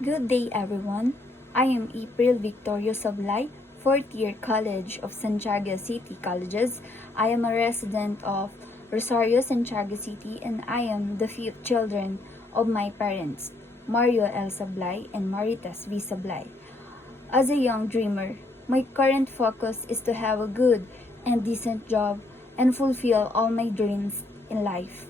Good day, everyone. I am April Victoria Sablay, fourth year College of Santiago City Colleges. I am a resident of Rosario, Santiago City, and I am the fifth children of my parents, Mario L. Sablay and Maritas V. Sablay. As a young dreamer, my current focus is to have a good and decent job and fulfill all my dreams in life.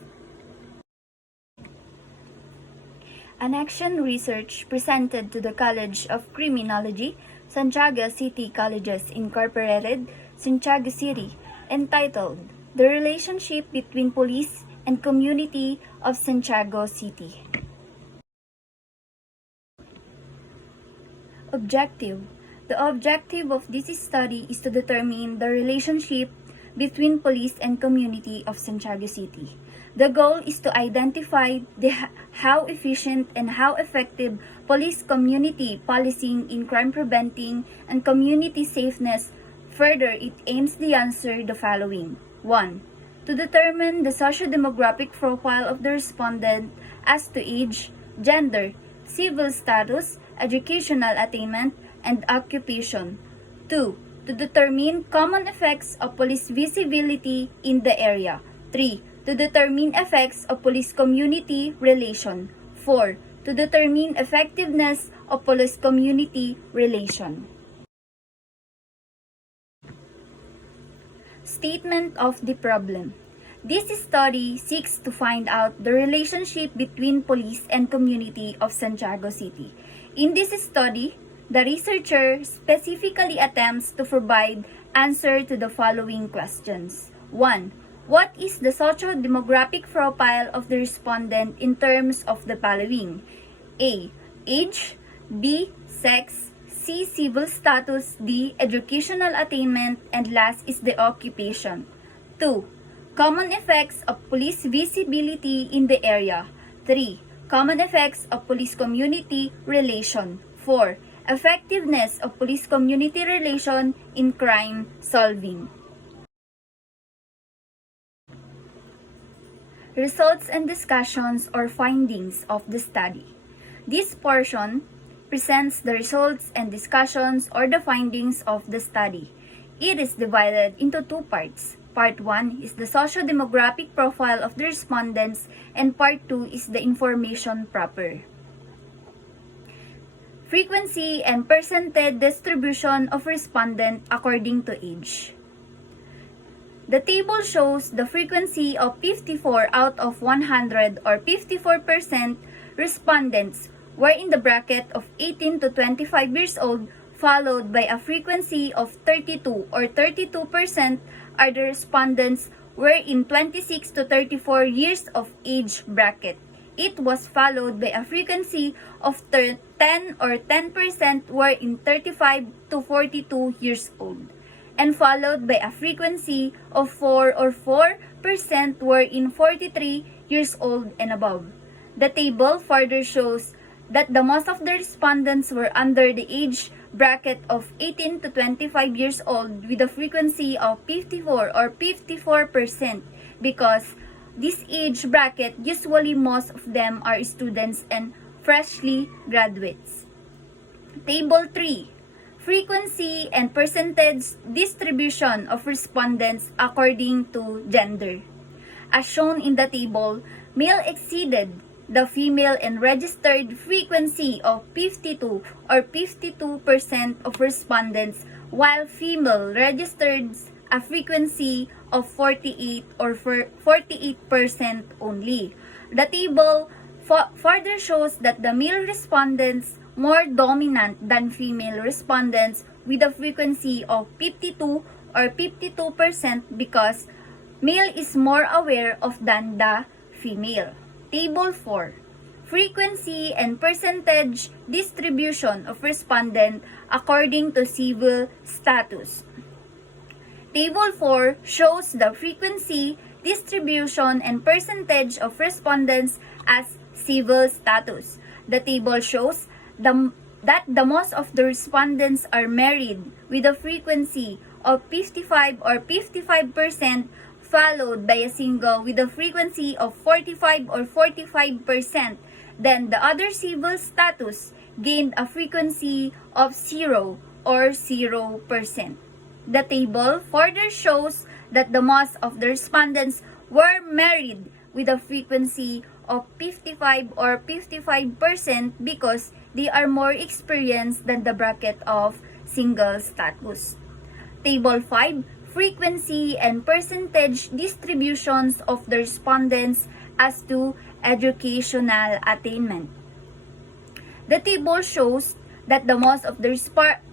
An action research presented to the College of Criminology, Santiago City Colleges Incorporated, Santiago City, entitled The Relationship Between Police and Community of Santiago City. Objective. The objective of this study is to determine the relationship between police and community of Santiago City. The goal is to identify how efficient and how effective police community policing in crime preventing and community safeness. Further, it aims to answer the following. 1. To determine the socio-demographic profile of the respondent as to age, gender, civil status, educational attainment, and occupation. 2. To determine common effects of police visibility in the area. 3. To determine effects of police-community relation. 4. To determine effectiveness of police-community relation. Statement of the problem. This study seeks to find out the relationship between police and community of Santiago City. In this study, the researcher specifically attempts to provide answer to the following questions. 1. What is the socio-demographic profile of the respondent in terms of the following? A. Age. B. Sex. C. Civil status. D. Educational attainment. And last is the occupation. 2. Common effects of police visibility in the area. 3. Common effects of police-community relation. 4. Effectiveness of police-community relation in crime solving. Results and discussions or findings of the study. This portion presents the results and discussions or the findings of the study. It is divided into two parts. Part 1 is the socio-demographic profile of the respondents and Part 2 is the information proper. Frequency and percentage distribution of respondent according to age. The table shows the frequency of 54 out of 100 or 54% respondents were in the bracket of 18 to 25 years old, followed by a frequency of 32 or 32% are the respondents were in 26 to 34 years of age bracket. It was followed by a frequency of 10 or 10% were in 35 to 42 years old, and followed by a frequency of 4 or 4% were in 43 years old and above. The table further shows that the most of the respondents were under the age bracket of 18 to 25 years old with a frequency of 54 or 54% because this age bracket usually most of them are students and freshly graduates. Table 3. Frequency and percentage distribution of respondents according to gender. As shown in the table, male exceeded the female and registered frequency of 52 or 52% of respondents, while female registered a frequency of 48 or 48% only. The table further shows that the male respondents more dominant than female respondents with a frequency of 52 or 52% because male is more aware of than the female. Table 4. Frequency and percentage distribution of respondent according to civil status. Table 4 shows the frequency, distribution, and percentage of respondents as civil status. The table shows that the most of the respondents are married with a frequency of 55 or 55%, followed by a single with a frequency of 45 or 45%. Then the other civil status gained a frequency of 0 or 0%. The table further shows that the most of the respondents were married with a frequency of 55 or 55% because they are more experienced than the bracket of single status. Table 5, frequency and percentage distributions of the respondents as to educational attainment. The table shows that the most of the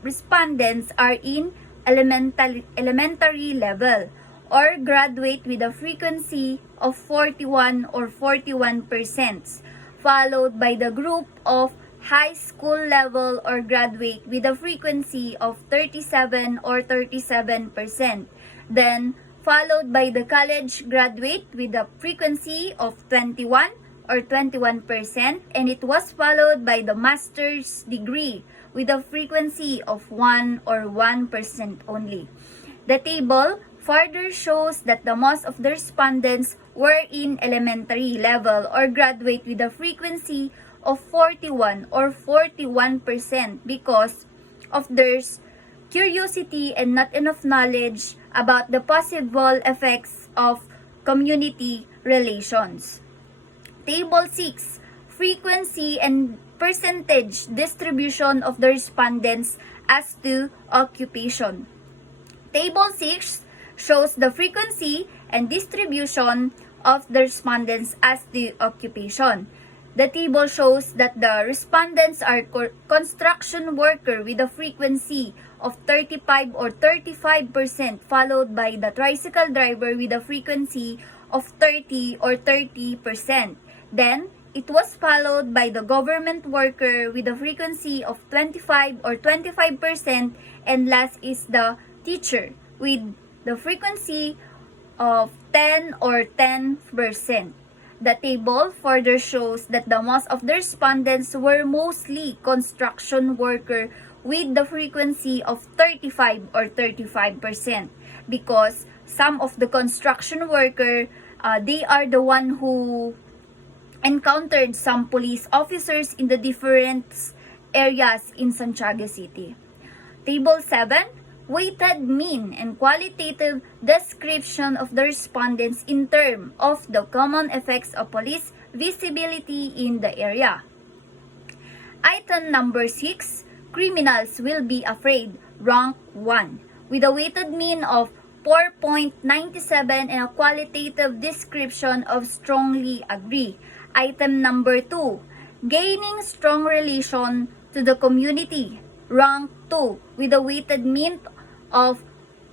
respondents are in elementary level or graduate with a frequency of 41 or 41%, followed by the group of high school level or graduate with a frequency of 37 or 37%, then followed by the college graduate with a frequency of 21 or 21%, and it was followed by the master's degree with a frequency of 1 or 1% only. The table further shows that the most of the respondents were in elementary level or graduate with a frequency of 41 or 41% because of their curiosity and not enough knowledge about the possible effects of community relations. Table 6, frequency and percentage distribution of the respondents as to occupation. Table 6 shows the frequency and distribution of the respondents as to occupation. The table shows that the respondents are construction worker with a frequency of 35 or 35%, followed by the tricycle driver with a frequency of 30 or 30%. Then, it was followed by the government worker with a frequency of 25 or 25%, and last is the teacher with the frequency of 10 or 10%. The table further shows that the most of the respondents were mostly construction worker with the frequency of 35 or 35% because some of the construction worker, they are the one who encountered some police officers in the different areas in Santiago City. Table 7, weighted mean and qualitative description of the respondents in terms of the common effects of police visibility in the area. Item number 6, criminals will be afraid, rank 1, with a weighted mean of 4.97 and a qualitative description of strongly agree. Item number 2, gaining strong relation to the community, rank 2, with a weighted mean of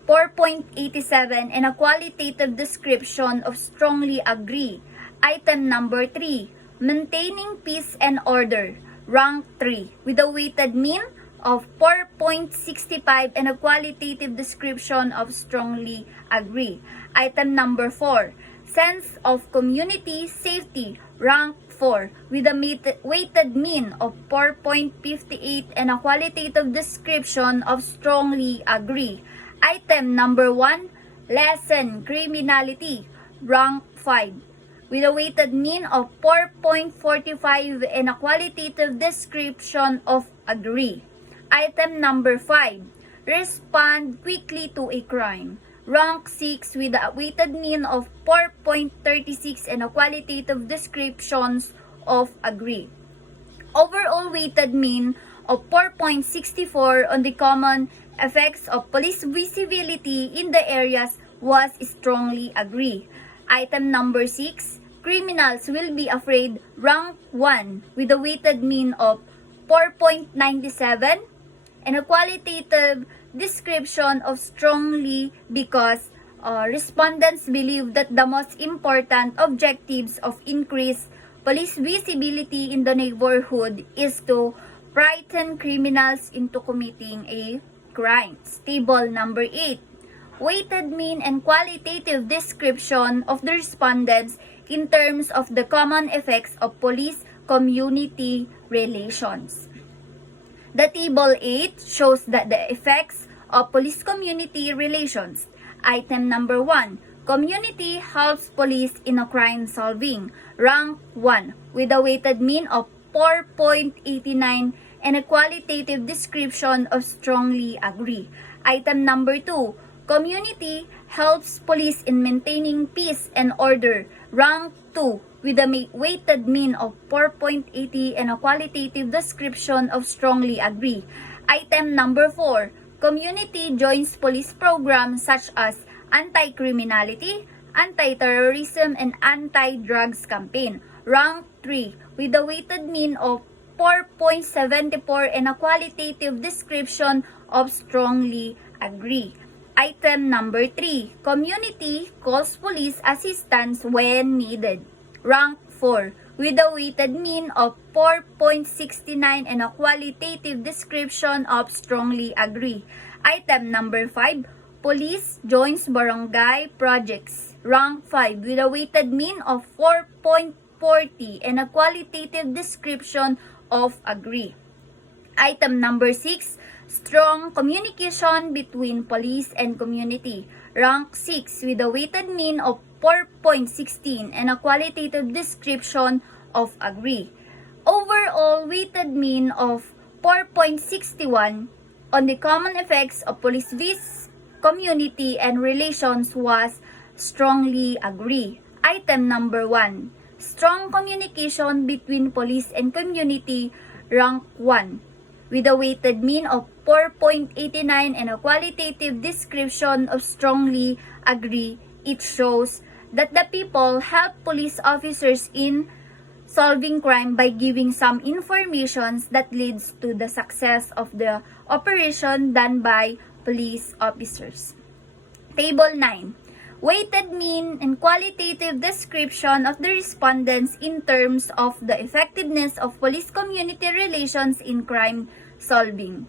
4.87 and a qualitative description of strongly agree. Item number 3, maintaining peace and order, rank 3, with a weighted mean of 4.65 and a qualitative description of strongly agree. Item number 4, sense of community safety, rank 4, with a weighted mean of 4.58 and a qualitative description of strongly agree. Item number 1, lessen criminality, rank 5, with a weighted mean of 4.45 and a qualitative description of agree. Item number 5, respond quickly to a crime, rank 6, with a weighted mean of 4.36 and a qualitative descriptions of agree. Overall weighted mean of 4.64 on the common effects of police visibility in the areas was strongly agree. Item number 6, criminals will be afraid, rank 1, with a weighted mean of 4.97 and a qualitative description of strongly because respondents believe that the most important objectives of increased police visibility in the neighborhood is to frighten criminals into committing a crime. Table number 8, weighted mean and qualitative description of the respondents in terms of the common effects of police-community relations. The table 8 shows that the effects of police-community relations. Item number 1, community helps police in a crime solving, rank 1, with a weighted mean of 4.89 and a qualitative description of strongly agree. Item number 2, community helps police in maintaining peace and order, rank 2 with a weighted mean of 4.80 and a qualitative description of strongly agree. Item number 4, community joins police programs such as anti-criminality, anti-terrorism, and anti-drugs campaign, rank 3 with a weighted mean of 4.74 and a qualitative description of strongly agree. Item number 3, community calls police assistance when needed, rank 4 with a weighted mean of 4.69 and a qualitative description of strongly agree. Item number 5, police joins barangay projects, rank 5 with a weighted mean of 4.40 and a qualitative description of agree. Item number 6, strong communication between police and community, rank 6 with a weighted mean of 4.16 and a qualitative description of agree. Overall weighted mean of 4.61 on the common effects of police vis community and relations was strongly agree. Item number 1, strong communication between police and community, rank 1 with a weighted mean of 4.89 and a qualitative description of strongly agree. It shows that the people help police officers in solving crime by giving some informations that leads to the success of the operation done by police officers. Table 9. Weighted mean and qualitative description of the respondents in terms of the effectiveness of police-community relations in crime solving.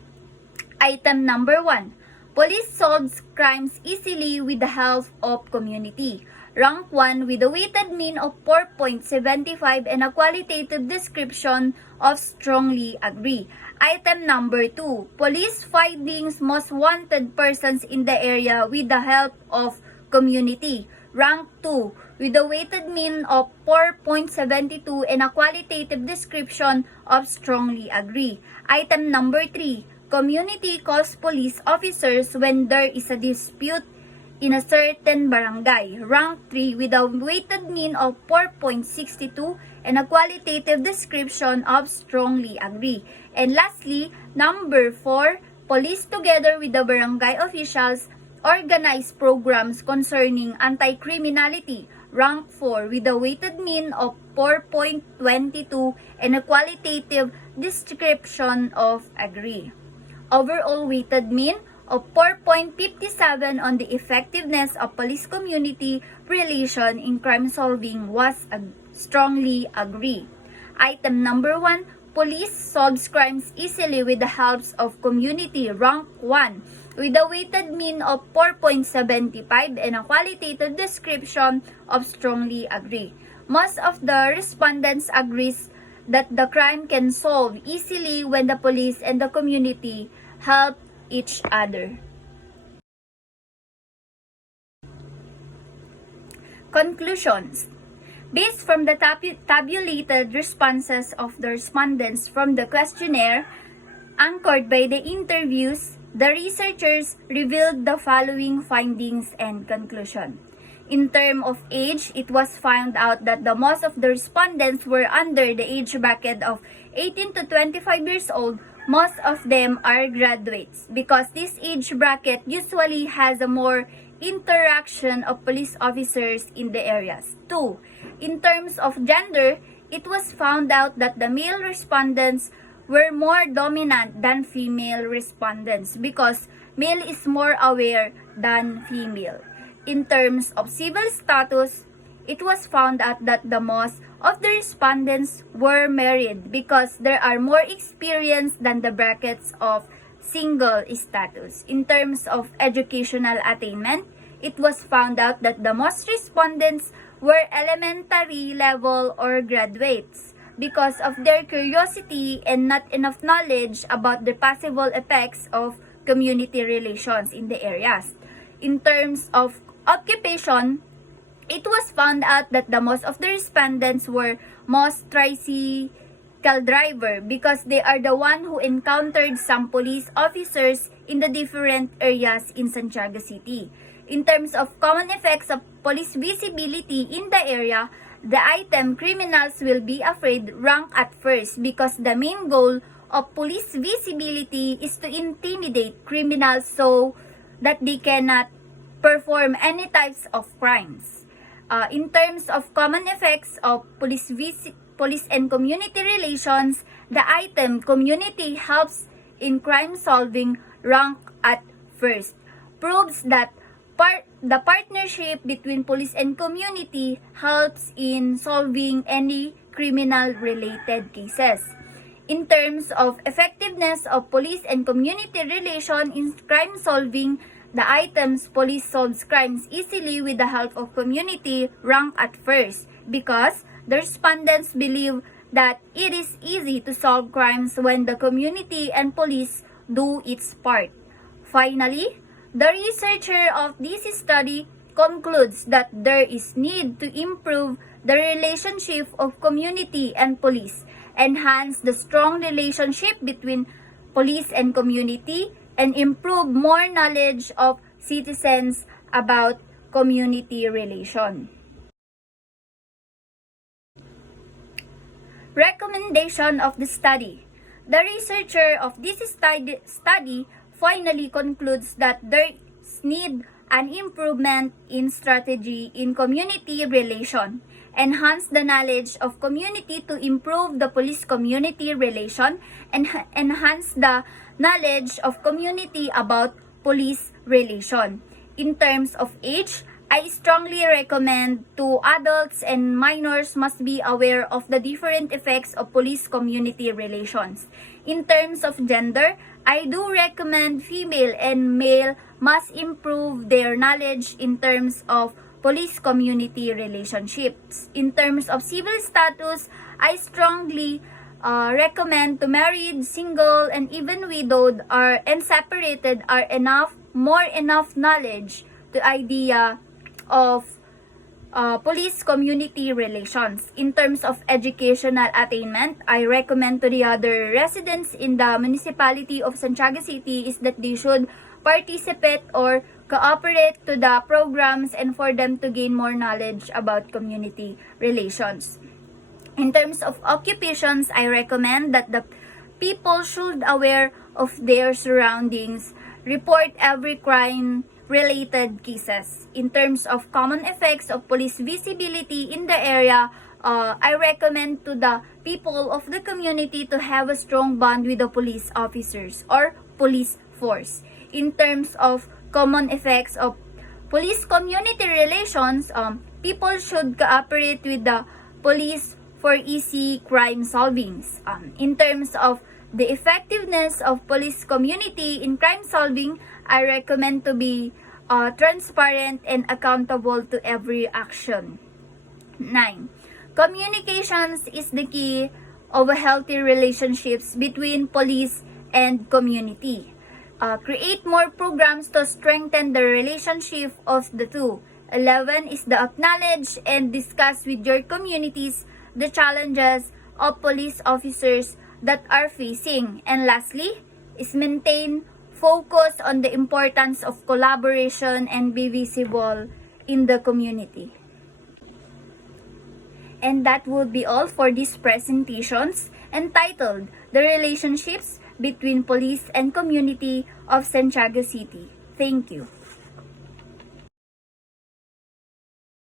Item number 1. Police solves crimes easily with the help of community. Rank 1 with a weighted mean of 4.75 and a qualitative description of strongly agree. Item number 2. Police findings most wanted persons in the area with the help of community. Rank 2 with a weighted mean of 4.72 and a qualitative description of strongly agree. Item number 3. Community calls police officers when there is a dispute in a certain barangay. Rank 3 with a weighted mean of 4.62 and a qualitative description of strongly agree. And lastly, number 4, police together with the barangay officials organize programs concerning anti-criminality. Rank 4 with a weighted mean of 4.22 and a qualitative description of agree. Overall weighted mean of 4.57 on the effectiveness of police-community relation in crime solving was strongly agree. Item number 1, police solves crimes easily with the help of community. Rank 1 with a weighted mean of 4.75 and a qualitative description of strongly agree. Most of the respondents agrees that the crime can solve easily when the police and the community help each other. Conclusions. Based from the tabulated responses of the respondents from the questionnaire, anchored by the interviews, the researchers revealed the following findings and conclusion. In terms of age, it was found out that the most of the respondents were under the age bracket of 18 to 25 years old. Most of them are graduates because this age bracket usually has a more interaction of police officers in the areas. 2. In terms of gender, it was found out that the male respondents were more dominant than female respondents because male is more aware than female. In terms of civil status, it was found out that the most of the respondents were married because there are more experience than the brackets of single status. In terms of educational attainment, it was found out that the most respondents were elementary level or graduates because of their curiosity and not enough knowledge about the possible effects of community relations in the areas. In terms of occupation, it was found out that the most of the respondents were most vehicle driver because they are the one who encountered some police officers in the different areas in Santiago City. In terms of common effects of police visibility in the area, the item criminals will be afraid rank at first because the main goal of police visibility is to intimidate criminals so that they cannot perform any types of crimes. In terms of common effects of police and community relations, the item community helps in crime solving rank at first. Proves that the partnership between police and community helps in solving any criminal related cases. In terms of effectiveness of police and community relation in crime solving, the items police solves crimes easily with the help of community rank at first because the respondents believe that it is easy to solve crimes when the community and police do its part. Finally, the researcher of this study concludes that there is need to improve the relationship of community and police, enhance the strong relationship between police and community, and improve more knowledge of citizens about community relation. Recommendation of the study. The researcher of this study finally concludes that there is need an improvement in strategy in community relation, enhance the knowledge of community to improve the police-community relation, and enhance the knowledge of community about police relation. In terms of age, I strongly recommend to adults and minors must be aware of the different effects of police-community relations. In terms of gender, I do recommend female and male must improve their knowledge in terms of police-community relationships. In terms of civil status, I strongly recommend to married, single, and even widowed and separated are more enough knowledge to idea of police-community relations. In terms of educational attainment, I recommend to the other residents in the municipality of Santiago City is that they should participate or cooperate to the programs and for them to gain more knowledge about community relations. In terms of occupations, I recommend that the people should aware of their surroundings, report every crime-related cases. In terms of common effects of police visibility in the area, I recommend to the people of the community to have a strong bond with the police officers or police force. In terms of common effects of police-community relations, people should cooperate with the police for easy crime solvings. In terms of the effectiveness of police community in crime solving, I recommend to be transparent and accountable to every action. 9. Communications is the key of a healthy relationships between police and community. Create more programs to strengthen the relationship of the two. 11 is the acknowledge and discuss with your communities the challenges of police officers that are facing. And lastly, is maintain focus on the importance of collaboration and be visible in the community. And that would be all for these presentations entitled The Relationships Between Police and Community of Santiago City. Thank you.